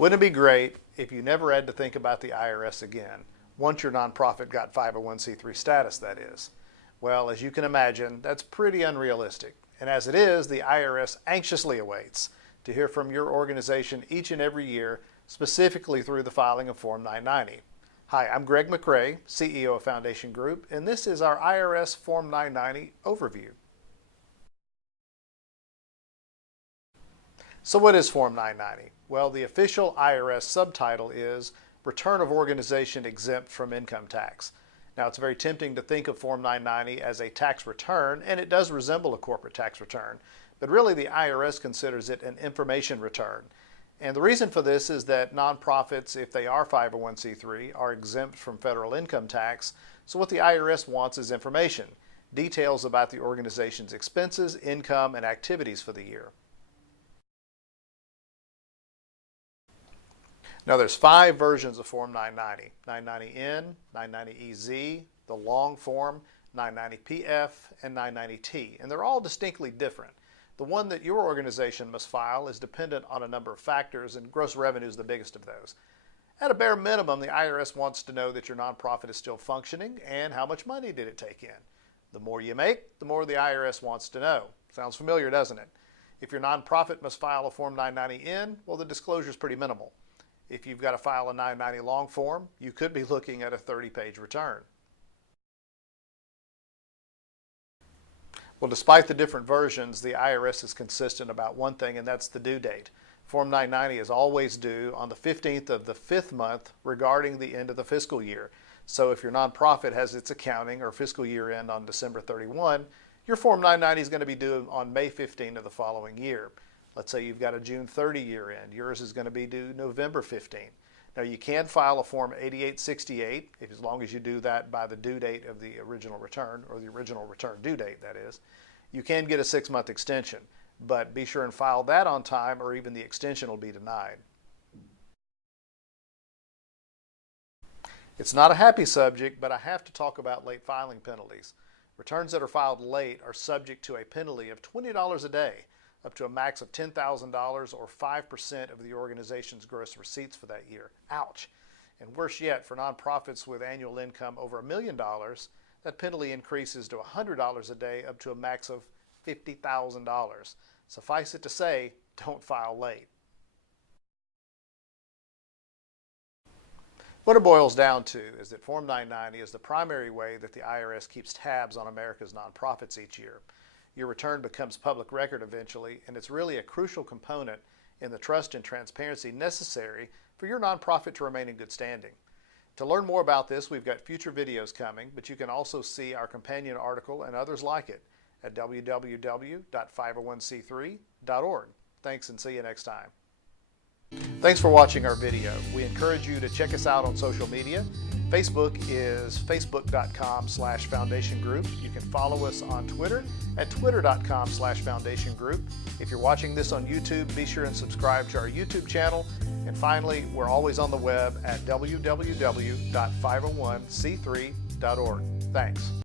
Wouldn't it be great if you never had to think about the IRS again, once your nonprofit got 501c3 status, that is? Well, as you can imagine, that's pretty unrealistic. And as it is, the IRS anxiously awaits to hear from your organization each and every year, specifically through the filing of Form 990. Hi, I'm Greg McRae, CEO of Foundation Group, and this is our IRS Form 990 overview. So what is Form 990? Well, the official IRS subtitle is Return of Organization Exempt from Income Tax. Now, it's very tempting to think of Form 990 as a tax return, and it does resemble a corporate tax return, but really the IRS considers it an information return. And the reason for this is that nonprofits, if they are 501c3, are exempt from federal income tax. So what the IRS wants is information, details about the organization's expenses, income, and activities for the year. Now there's 5 versions of Form 990, 990N, 990EZ, the long form, 990PF, and 990T, and they're all distinctly different. The one that your organization must file is dependent on a number of factors, and gross revenue is the biggest of those. At a bare minimum, the IRS wants to know that your nonprofit is still functioning and how much money did it take in. The more you make, the more the IRS wants to know. Sounds familiar, doesn't it? If your nonprofit must file a Form 990N, well, the disclosure is pretty minimal. If you've got to file a 990 long form, you could be looking at a 30-page return. Well, despite the different versions, the IRS is consistent about one thing, and that's the due date. Form 990 is always due on the 15th of the 5th month regarding the end of the fiscal year. So if your nonprofit has its accounting or fiscal year end on December 31, your Form 990 is going to be due on May 15 of the following year. Let's say you've got a June 30 year end. Yours is going to be due November 15. Now you can file a Form 8868 as long as you do that by the due date of the original return, or the original return due date, that is. You can get a 6-month extension, but be sure and file that on time or even the extension will be denied. It's not a happy subject, but I have to talk about late filing penalties. Returns that are filed late are subject to a penalty of $20 a day, up to a max of $10,000 or 5% of the organization's gross receipts for that year. Ouch! And worse yet, for nonprofits with annual income over $1 million, that penalty increases to $100 a day, up to a max of $50,000. Suffice it to say, don't file late. What it boils down to is that Form 990 is the primary way that the IRS keeps tabs on America's nonprofits each year. Your return becomes public record eventually, and it's really a crucial component in the trust and transparency necessary for your nonprofit to remain in good standing. To learn more about this, we've got future videos coming, but you can also see our companion article and others like it at www.501c3.org. Thanks, and see you next time. Thanks for watching our video. We encourage you to check us out on social media. Facebook is facebook.com/Foundation Group. You can follow us on Twitter at twitter.com/Foundation Group. If you're watching this on YouTube, be sure and subscribe to our YouTube channel. And finally, we're always on the web at www.501c3.org. Thanks.